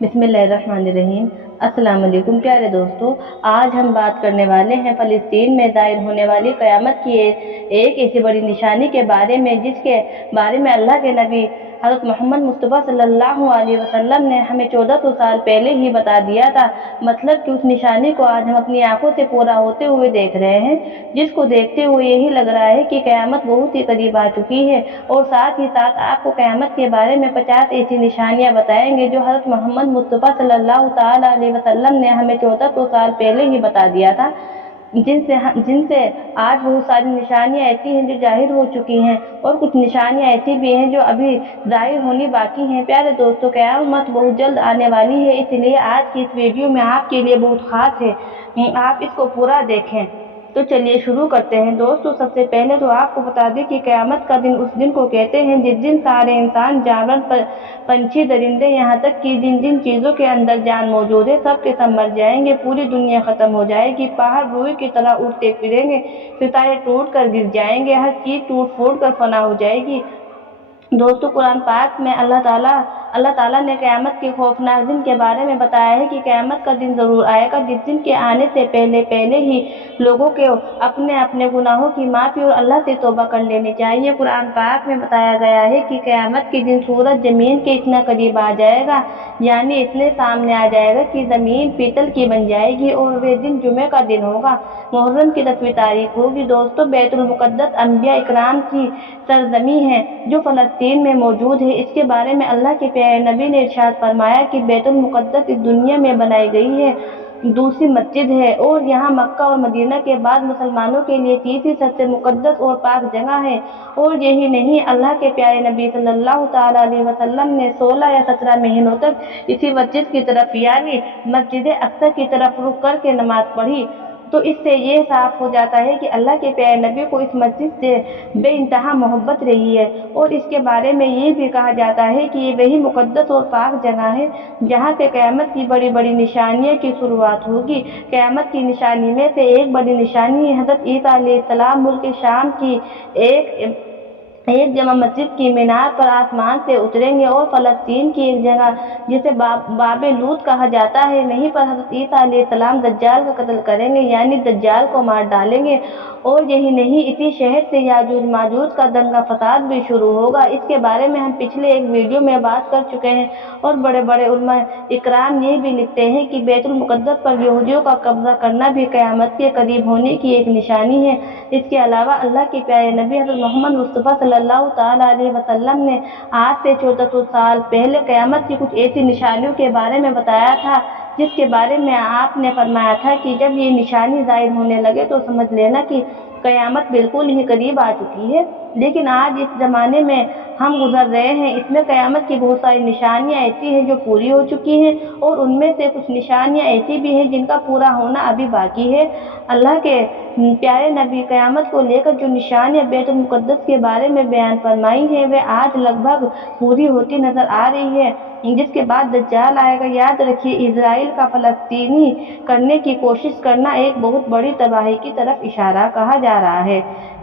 बिस्मिल्लाहिर्रहमानिर्रहीम। अस्सलाम वालेकुम प्यारे दोस्तों, आज हम बात करने वाले हैं फ़लस्तीन में ज़ाहिर होने वाली क़यामत की एक ऐसी बड़ी निशानी के बारे में, जिसके बारे में अल्लाह के नबी हज़रत मोहम्मद मुस्तफ़ा सल्लल्लाहु अलैहि वसल्लम ने हमें 1400 साल पहले ही बता दिया था। मतलब कि उस निशानी को आज हम अपनी आंखों से पूरा होते हुए देख रहे हैं, जिसको देखते हुए यही लग रहा है कि क़यामत बहुत ही करीब आ चुकी है। और साथ ही साथ आपको क़यामत के बारे में 50 ऐसी निशानियाँ बताएंगे जो हज़रत मोहम्मद मुस्तफ़ा सल्लल्लाहु ताला अलैहि वसल्लम ने हमें 1400 साल पहले ही बता दिया था, जिनसे आज बहुत सारी निशानियाँ ऐसी हैं जो ज़ाहिर हो चुकी हैं, और कुछ निशानियाँ ऐसी भी हैं जो अभी ज़ाहिर होनी बाकी हैं। प्यारे दोस्तों, क़यामत बहुत जल्द आने वाली है, इसलिए आज की इस वीडियो में आपके लिए बहुत ख़ास है, आप इसको पूरा देखें। तो चलिए शुरू करते हैं दोस्तों। सबसे पहले तो आपको बता दें कि क़यामत का दिन उस दिन को कहते हैं जिस दिन सारे इंसान, जानवर, पंछी, दरिंदे, यहाँ तक कि जिन जिन चीज़ों के अंदर जान मौजूद है सब के सब मर जाएंगे। पूरी दुनिया ख़त्म हो जाएगी, पहाड़ रुई की तरह उड़ते फिरेंगे, सितारे टूट कर गिर जाएंगे, हर चीज़ टूट फूट कर फना हो जाएगी। दोस्तों, कुरान पाक में अल्लाह ताला ने क़यामत के खौफनाक दिन के बारे में बताया है कि क़यामत का दिन ज़रूर आएगा, जिस दिन के आने से पहले ही लोगों को अपने अपने गुनाहों की माफ़ी और अल्लाह से तौबा कर लेनी चाहिए। कुरान पाक में बताया गया है कि क़यामत के दिन सूरज ज़मीन के इतना करीब आ जाएगा, यानी इतने सामने आ जाएगा कि ज़मीन पीतल की बन जाएगी, और वे दिन जुमे का दिन होगा, मुहर्रम की 10वीं तारीख होगी। दोस्तों, बैतुल मुक़द्दस अंबिया इकराम की सरज़मी है जो फ़लस्तीन में मौजूद है। इसके बारे में अल्लाह के प्यारे नबी ने इरशाद फरमाया कि बैतुल मुक़द्दस इस दुनिया में बनाई गई है, दूसरी मस्जिद है, और यहाँ मक्का और मदीना के बाद मुसलमानों के लिए तीसरी सबसे मुक़द्दस और पाक जगह है। और यही नहीं, अल्लाह के प्यारे नबी सल्लल्लाहु ताला अलैहि वसल्लम ने 16 या 17 महीनों तक इसी मस्जिद की तरफ, यानी मस्जिद अक्सा की तरफ रुख करके नमाज पढ़ी। तो इससे ये साफ हो जाता है कि अल्लाह के प्यारे नबी को इस मस्जिद से बेइंतहा मोहब्बत रही है। और इसके बारे में ये भी कहा जाता है कि ये वही मुक़द्दस और पाक जगह है जहाँ से क़यामत की बड़ी बड़ी निशानियों की शुरुआत होगी। क़यामत की निशानी में से एक बड़ी निशानी हज़रत ईसा अलैहिस्सलाम मुल्क शाम की एक जमा मस्जिद की मीनार पर आसमान से उतरेंगे, और फ़लस्तीन की एक जगह जिसे बाबे लूत कहा जाता है, वहीं पर हज़रत ईसा अलैहिस्सलाम दज्जाल का कत्ल करेंगे, यानी दज्जाल को मार डालेंगे। और यही नहीं, इसी शहर से याजूज माजूज का दंगा फसाद भी शुरू होगा। इसके बारे में हम पिछले एक वीडियो में बात कर चुके हैं। और बड़े बड़े उलमा इकराम ये भी लिखते हैं कि बैतुल मुक़द्दस पर यहूदियों का कब्ज़ा करना भी क़यामत के करीब होने की एक निशानी है। इसके अलावा अल्लाह के प्यारे नबी हज़रत मोहम्मद मुस्तफ़ा सल्लल्लाहु ताला अलैहि वसल्लम ने आज से 1400 साल पहले क़यामत की कुछ ऐसी निशानियों के बारे में बताया था, जिसके बारे में आपने फरमाया था कि जब ये निशानी ज़ाहिर होने लगे तो समझ लेना कि क़यामत बिल्कुल ही करीब आ चुकी है। लेकिन आज इस ज़माने में हम गुजर रहे हैं, इसमें क़यामत की बहुत सारी निशानियाँ ऐसी हैं जो पूरी हो चुकी हैं, और उनमें से कुछ निशानियाँ ऐसी भी हैं जिनका पूरा होना अभी बाकी है। अल्लाह के प्यारे नबी क़यामत को लेकर जो निशानियाँ बैतुल मुक़द्दस के बारे में बयान फरमाई हैं, वे आज लगभग पूरी होती नज़र आ रही है। जिसके बाद दज्जाल आएगा। याद रखिए, इजराइल का फ़लस्तीनी करने की कोशिश करना एक बहुत बड़ी तबाही की तरफ इशारा कहा जा रहा है।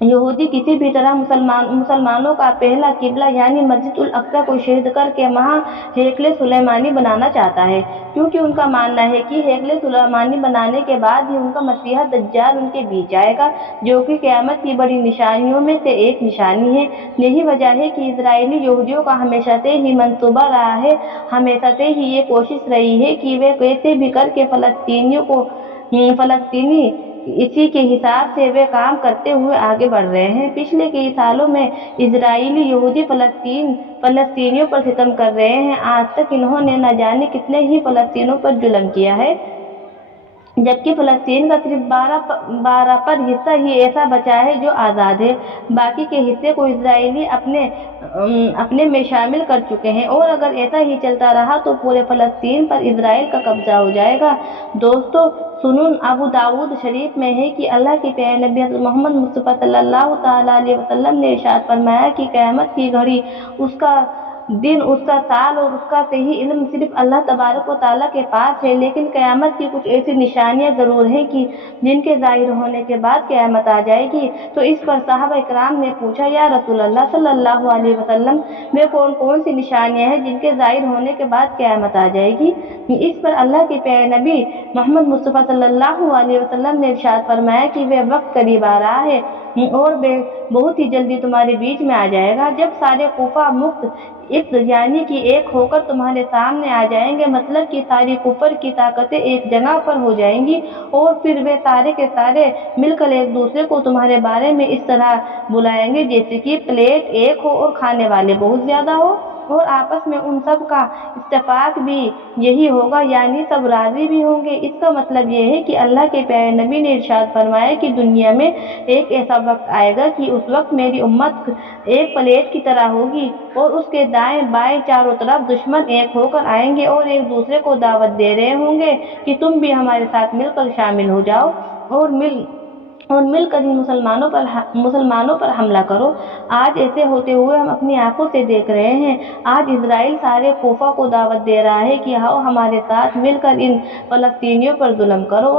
यहूदी किसी भी तरह मुसलमानों का पहला किबला यानी मस्जिद उल अक्सा को शहीद करके वहाँ हेकले सुलेमानी बनाना चाहता है, क्योंकि उनका मानना है कि हेकले सुलेमानी बनाने के बाद ही उनका मसीहा दज्जाल उनके बीच आएगा, जो कि क़यामत की बड़ी निशानियों में से एक निशानी है। यही वजह है कि इजराइली यहूदियों का हमेशा से ही मंसूबा रहा है, हमेशा से ही ये कोशिश रही है कि वे कैसे भी करके फ़लस्तीनी इसी के हिसाब से वे काम करते हुए आगे बढ़ रहे हैं। पिछले कई सालों में इजराइली यहूदी फ़लस्तीनियों पर सितम कर रहे हैं। आज तक इन्होंने न जाने कितने ही फ़लस्तीनियों पर जुल्म किया है, जबकि फ़लस्तीन का सिर्फ 12% हिस्सा ही ऐसा बचा है जो आज़ाद है। बाकी के हिस्से को इजराइली अपने में शामिल कर चुके हैं, और अगर ऐसा ही चलता रहा तो पूरे फ़लस्तीन पर इजराइल का कब्जा हो जाएगा। दोस्तों, सुनन अबू दाऊद शरीफ में है कि अल्लाह के प्यारे नबी हज़रत मोहम्मद मुस्तफ़ा सल्लल्लाहु ताला अलैहि वसल्लम ने इरशाद फरमाया कि क़यामत की घड़ी उसका दिन, उसका साल और उसका सही इल्म सिर्फ अल्लाह तबारक व तआला के पास है। लेकिन क़यामत की कुछ ऐसी निशानियां ज़रूर हैं कि जिनके ज़ाहिर होने के बाद क़यामत आ जाएगी। तो इस पर सहाबा इकराम ने पूछा, या रसूल अल्लाह सल्लल्लाहु अलैहि वसल्लम, वे कौन कौन सी निशानियां हैं जिनके ज़ाहिर होने के बाद क़यामत आ जाएगी? इस पर अल्लाह के प्यारे नबी मोहम्मद मुस्तफ़ा सल्लल्लाहु अलैहि वसल्लम ने इरशाद फरमाया कि वे वक्त करीब आ रहा है और वे बहुत ही जल्दी तुम्हारे बीच में आ जाएगा, जब सारे कुफा मुक्त यानी कि एक होकर तुम्हारे सामने आ जाएंगे। मतलब कि सारी कुफर की ताकतें एक जगह पर हो जाएंगी और फिर वे सारे के सारे मिलकर एक दूसरे को तुम्हारे बारे में इस तरह बुलाएंगे जैसे कि प्लेट एक हो और खाने वाले बहुत ज्यादा हो, और आपस में उन सब का इत्तेफाक भी यही होगा, यानी सब राजी भी होंगे। इसका मतलब ये है कि अल्लाह के प्यारे नबी ने इरशाद फरमाया कि दुनिया में एक ऐसा वक्त आएगा कि उस वक्त मेरी उम्मत एक प्लेट की तरह होगी और उसके दाएं बाएं चारों तरफ दुश्मन एक होकर आएंगे और एक दूसरे को दावत दे रहे होंगे कि तुम भी हमारे साथ मिलकर शामिल हो जाओ और मिलकर इन मुसलमानों पर हमला करो। आज ऐसे होते हुए हम अपनी आंखों से देख रहे हैं। आज इजराइल सारे कोफा को दावत दे रहा है कि आओ हमारे साथ मिलकर इन फलस्तीनियों पर जुल्म करो।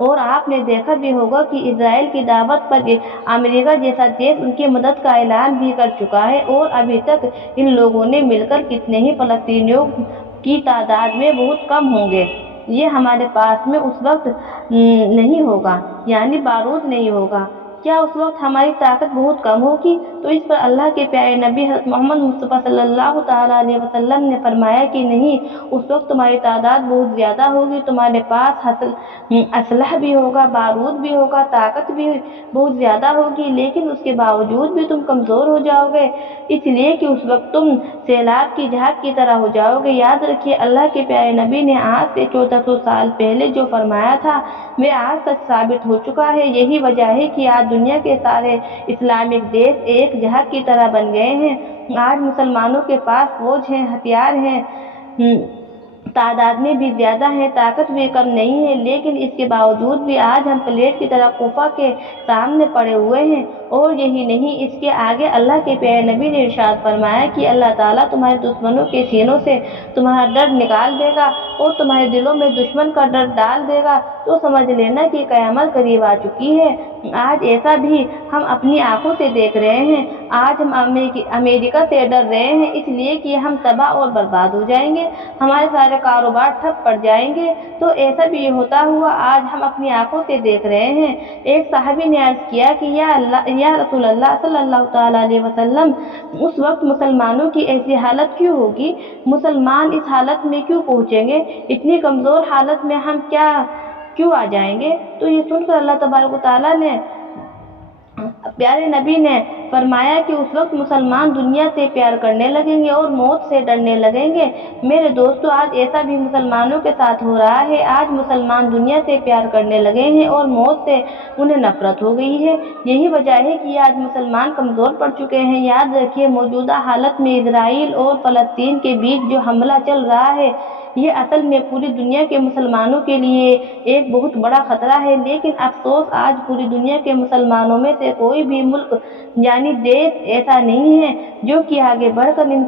और आपने देखा भी होगा कि इजराइल की दावत पर अमेरिका जैसा देश उनकी मदद का ऐलान भी कर चुका है, और अभी तक इन लोगों ने मिलकर कितने ही फलस्तीनियों की तादाद में बहुत कम होंगे। ये हमारे पास में उस वक्त नहीं होगा, यानी बारूद नहीं होगा। क्या उस वक्त हमारी ताकत बहुत कम होगी? तो इस पर अल्लाह के प्यारे नबी हज़रत मोहम्मद मुस्तफ़ा सल्लल्लाहु ताला अलैहि वसल्लम ने फरमाया कि नहीं, उस वक्त तुम्हारी तादाद बहुत ज़्यादा होगी, तुम्हारे पास असलह भी होगा, बारूद भी होगा, ताकत भी बहुत ज़्यादा होगी, लेकिन उसके बावजूद भी तुम कमज़ोर हो जाओगे, इसलिए कि उस वक्त तुम सैलाब की झाग की तरह हो जाओगे। याद रखिए, अल्लाह के प्यारे नबी ने आज से 1400 साल पहले जो फरमाया था वे आज सच साबित हो चुका है। यही वजह है कि आज दुनिया के सारे इस्लामिक देश एक जहाज की तरह बन गए हैं। आज मुसलमानों के पास फौज है, हथियार हैं, तादाद में भी ज़्यादा है, ताकत भी कम नहीं है, लेकिन इसके बावजूद भी आज हम प्लेट की तरह कुफा के सामने पड़े हुए हैं। और यही नहीं, इसके आगे अल्लाह के प्यारे नबी ने इरशाद फरमाया कि अल्लाह ताला तुम्हारे दुश्मनों के सीनों से तुम्हारा डर निकाल देगा और तुम्हारे दिलों में दुश्मन का डर डाल देगा। तो समझ लेना कि क़यामत करीब आ चुकी है। आज ऐसा भी हम अपनी आंखों से देख रहे हैं। आज हम अमेरिका से डर रहे हैं, इसलिए कि हम तबाह और बर्बाद हो जाएंगे, हमारे सारे कारोबार ठप पड़ जाएंगे। तो ऐसा भी होता हुआ आज हम अपनी आंखों से देख रहे हैं। एक साहबी ने अर्ज किया कि या रसूल अल्लाह सल्लल्लाहु ताला अलैहि वसल्लम, उस वक्त मुसलमानों की ऐसी हालत क्यों होगी? मुसलमान इस हालत में क्यों पहुँचेंगे? इतनी कमज़ोर हालत में हम क्यों आ जाएंगे? तो ये सुनकर अल्लाह तबारक व तआला ने प्यारे नबी ने फरमाया कि उस वक्त मुसलमान दुनिया से प्यार करने लगेंगे और मौत से डरने लगेंगे। मेरे दोस्तों, आज ऐसा भी मुसलमानों के साथ हो रहा है। आज मुसलमान दुनिया से प्यार करने लगे हैं और मौत से उन्हें नफरत हो गई है। यही वजह है कि आज मुसलमान कमज़ोर पड़ चुके हैं। याद रखिए, मौजूदा हालत में इजराइल और फ़लस्तीन के बीच जो हमला चल रहा है, ये असल में पूरी दुनिया के मुसलमानों के लिए एक बहुत बड़ा खतरा है। लेकिन अफसोस, आज पूरी दुनिया के मुसलमानों में से कोई भी मुल्क यानी देश ऐसा नहीं है जो कि आगे बढ़कर इन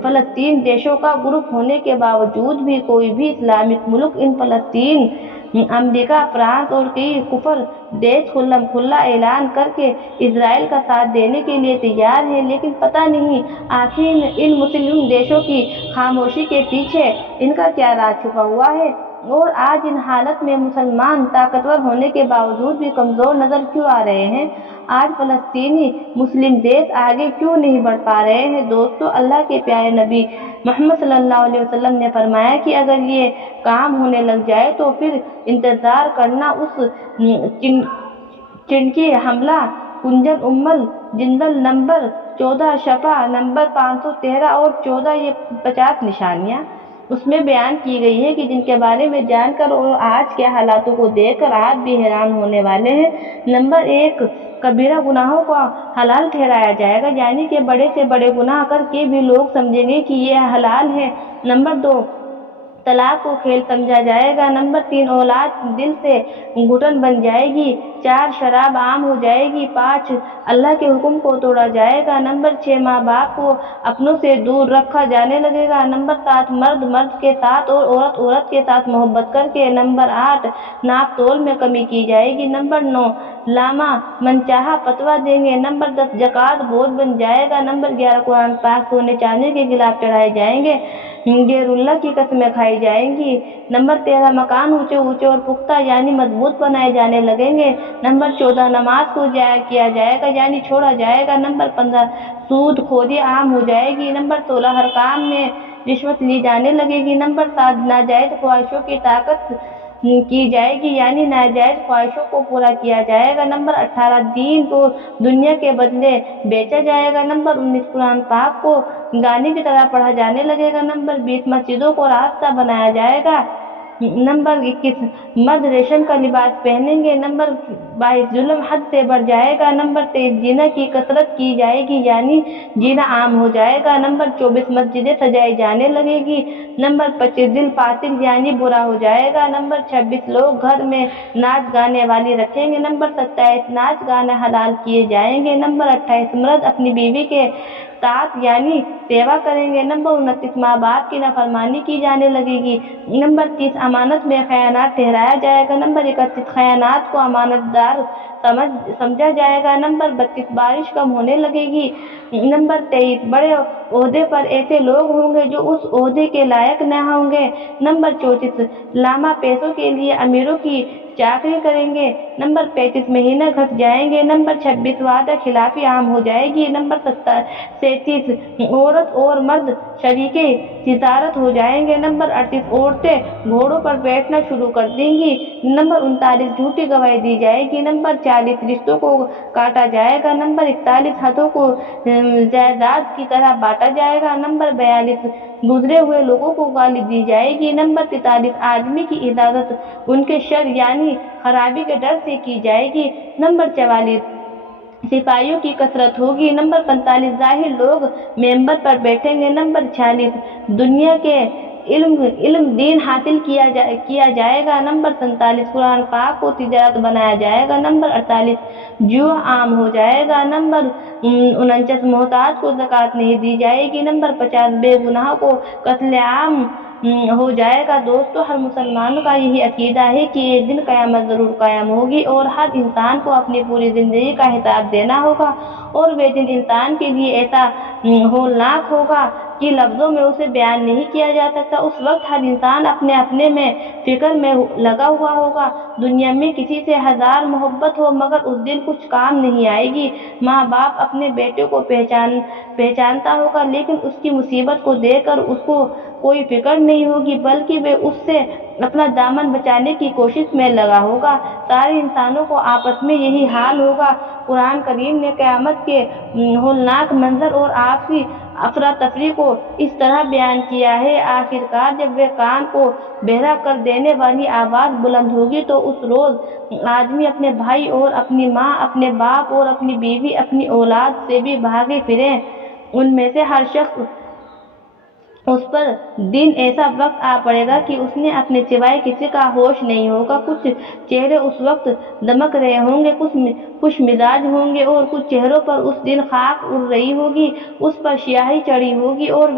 फलस्तीन देशों का ग्रुप होने के बावजूद भी कोई भी इस्लामिक मुल्क इन फलस्तीन, अमेरिका, फ्रांस और कई कुफर देश खुल्ला ऐलान करके इजराइल का साथ देने के लिए तैयार है। लेकिन पता नहीं आखिर इन मुस्लिम देशों की खामोशी के पीछे इनका क्या राज छुपा हुआ है। और आज इन हालत में मुसलमान ताकतवर होने के बावजूद भी कमज़ोर नज़र क्यों आ रहे हैं? आज फ़लस्तीनी मुस्लिम देश आगे क्यों नहीं बढ़ पा रहे हैं? दोस्तों, अल्लाह के प्यारे नबी मोहम्मद सल्लल्लाहु अलैहि वसल्लम ने फरमाया कि अगर ये काम होने लग जाए तो फिर इंतज़ार करना उस चिनकी हमला, कुंजन उम्मल जिंदल नंबर 14, शफा नंबर 513 और 14, ये 50 निशानियाँ उसमें बयान की गई है कि जिनके बारे में जानकर और आज के हालातों को देखकर आप भी हैरान होने वाले हैं। नंबर 1, कबीरा गुनाहों को हलाल ठहराया जाएगा, यानी कि बड़े से बड़े गुनाह करके भी लोग समझेंगे कि ये हलाल है। नंबर 2, طلاق کو کھیل سمجھا جائے گا۔ نمبر 3 اولاد دل سے گھٹن بن جائے گی۔ 4 شراب عام ہو جائے گی۔ 5 اللہ کے حکم کو توڑا جائے گا۔ نمبر 6 ماں باپ کو اپنوں سے دور رکھا جانے لگے گا۔ نمبر 7 مرد مرد کے ساتھ اور عورت عورت کے ساتھ محبت کر کے۔ نمبر 8 ناپ تول میں کمی کی جائے گی۔ نمبر 9 لاما منچاہا فتویٰ دیں گے۔ نمبر 10 زکوٰۃ بوجھ بن جائے گا۔ نمبر 11 قرآن پاک سونے چاندی کے غلاف چڑھائے جائیں گے۔ غیر اللہ کی قسمیں کھائی جائیں گی۔ نمبر 13 مکان اونچے اونچے اور پختہ یعنی مضبوط بنائے جانے لگیں گے۔ نمبر 14 نماز کو ضائع کیا جائے گا یعنی چھوڑا جائے گا۔ نمبر 15 سود خوری عام ہو جائے گی۔ نمبر 16 ہر کام میں رشوت لی جانے لگے گی۔ نمبر 7 ناجائز خواہشوں کی طاقت کی جائے گی یعنی ناجائز خواہشوں کو پورا کیا جائے گا۔ نمبر 18 دین کو دنیا کے بدلے بیچا جائے گا۔ نمبر 19 قرآن پاک کو گانے کی طرح پڑھا جانے لگے گا۔ نمبر 20 مسجدوں کو راستہ بنایا جائے گا۔ نمبر 21 مرد ریشم کا لباس پہنیں گے۔ نمبر 22 ظلم حد سے بڑھ جائے گا۔ نمبر 23 زنا کی کثرت کی جائے گی یعنی زنا عام ہو جائے گا۔ نمبر 24 مسجدیں سجائی جانے لگے گی۔ نمبر 25 دل باطل یعنی برا ہو جائے گا۔ نمبر 26 لوگ گھر میں ناچ گانے والی رکھیں گے۔ نمبر 27 ناچ گانے حلال کیے جائیں گے۔ نمبر 28 مرد اپنی بیوی کے طاعت یعنی سیوا کریں گے۔ نمبر 29 ماں باپ کی نافرمانی کی جانے لگے گی۔ نمبر 30 امانت میں خیانت ٹھہرایا جائے گا۔ نمبر 31 خیانات کو امانت دار سمجھا جائے گا۔ نمبر 32 بارش کم ہونے لگے گی۔ نمبر 23 بڑے عہدے پر ایسے لوگ ہوں گے جو اس عہدے کے لائق نہ ہوں گے۔ نمبر 34 لاما پیسوں کے لیے امیروں کی چاکری کریں گے۔ نمبر 35 مہینہ گھٹ جائیں گے۔ نمبر 26 وعدہ خلافی عام ہو جائے گی۔ نمبر 37 عورت اور مرد شریک تجارت ہو جائیں گے۔ نمبر 38 عورتیں گھوڑوں پر بیٹھنا شروع کر دیں گی۔ نمبر 39 جھوٹی گواہی دی جائے گی۔ نمبر 40 رشتوں کو کاٹا جائے گا۔ نمبر 41 ہاتھوں کو جائیداد کی طرح بانٹا جائے گا۔ نمبر 42 گزرے ہوئے لوگوں کو گالی دی جائے گی۔ نمبر 43 آدمی کی عزت ان کے شر یعنی خرابی کے ڈر سے کی جائے گی۔ نمبر 44 سپاہیوں کی کثرت ہوگی۔ نمبر 45 ظاہر لوگ ممبر پر بیٹھیں گے۔ نمبر 46 دنیا کے علم دین حاصل کیا جائے گا۔ نمبر 47 قرآن پاک کو تجارت بنایا جائے گا۔ نمبر 48 جوا عام ہو جائے گا۔ نمبر 49 محتاج کو زکوٰۃ نہیں دی جائے گی۔ نمبر 50 بے گناہ کو قتل عام ہو جائے گا۔ دوستو ہر مسلمان کا یہی عقیدہ ہے کہ ایک دن قیامت ضرور قائم ہوگی اور ہر انسان کو اپنی پوری زندگی کا حساب دینا ہوگا، اور وہ دن انسان کے لیے ایسا ہولناک ہوگا کہ لفظوں میں اسے بیان نہیں کیا جا سکتا۔ اس وقت ہر انسان اپنے میں فکر میں لگا ہوا ہوگا۔ دنیا میں کسی سے ہزار محبت ہو مگر اس دن کچھ کام نہیں آئے گی۔ ماں باپ اپنے بیٹے کو پہچانتا ہوگا لیکن اس کی مصیبت کو دیکھ کر اس کو کوئی فکر نہیں ہوگی بلکہ وہ اس سے اپنا دامن بچانے کی کوشش میں لگا ہوگا۔ سارے انسانوں کو آپس میں یہی حال ہوگا۔ قرآن کریم نے قیامت کے ہولناک منظر اور آپسی افراتفری کو اس طرح بیان کیا ہے۔ آخرکار جب وہ کان کو بہرا کر دینے والی آواز بلند ہوگی تو اس روز آدمی اپنے بھائی اور اپنی ماں، اپنے باپ اور اپنی بیوی، اپنی اولاد سے بھی بھاگے پھریں۔ ان میں سے ہر شخص اس پر دن ایسا وقت آ پڑے گا کہ اس نے اپنے سوائے کسی کا ہوش نہیں ہوگا۔ کچھ چہرے اس وقت دمک رہے ہوں گے، کچھ خوش مزاج ہوں گے اور کچھ چہروں پر اس دن خاک اڑ رہی ہوگی، اس پر سیاہی چڑھی ہوگی اور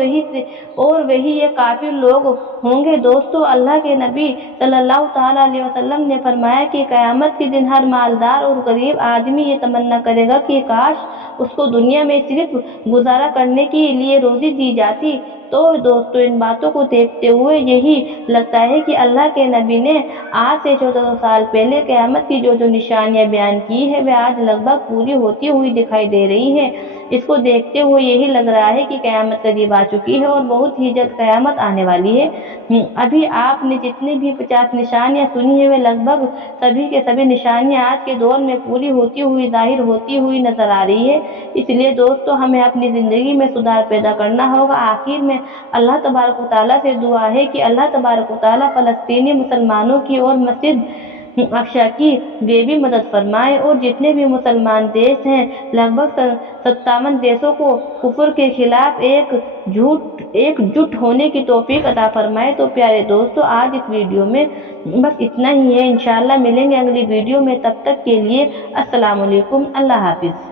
وہی یہ کافر لوگ ہوں گے۔ دوستو اللہ کے نبی صلی اللہ تعالیٰ علیہ وسلم نے فرمایا کہ قیامت کے دن ہر مالدار اور غریب آدمی یہ تمنا کرے گا کہ کاش اس کو دنیا میں صرف گزارا کرنے کے لیے روزی دی جاتی۔ تو دوستو ان باتوں کو دیکھتے ہوئے یہی لگتا ہے کہ اللہ کے نبی نے آج سے 1400 سال پہلے قیامت کی جو نشانیاں بیان کی ہے وہ آج لگ بھگ پوری ہوتی ہوئی دکھائی دے رہی ہیں۔ اس کو دیکھتے ہوئے یہی لگ رہا ہے کہ قیامت قریب آ چکی ہے اور بہت ہی جلد قیامت آنے والی ہے۔ ابھی آپ نے جتنی بھی 50 نشانیاں سنی ہیں وہ لگ بھگ سبھی کے سبھی نشانیاں آج کے دور میں پوری ہوتی ہوئی ظاہر ہوتی ہوئی نظر آ رہی ہے۔ اس لیے دوستو ہمیں اپنی زندگی میں سدھار پیدا کرنا ہوگا۔ آخر میں اللہ تبارک و تعالیٰ سے دعا ہے کہ اللہ تبارک و تعالیٰ فلسطینی مسلمانوں کی اور اقصی کی بے بھی مدد فرمائے اور جتنے بھی مسلمان دیش ہیں لگ بھگ 57 دیشوں کو کفر کے خلاف ایک جٹ ہونے کی توفیق عطا فرمائے۔ تو پیارے دوستو، آج اس ویڈیو میں بس اتنا ہی ہے۔ انشاءاللہ ملیں گے اگلی ویڈیو میں، تب تک کے لیے السلام علیکم، اللہ حافظ۔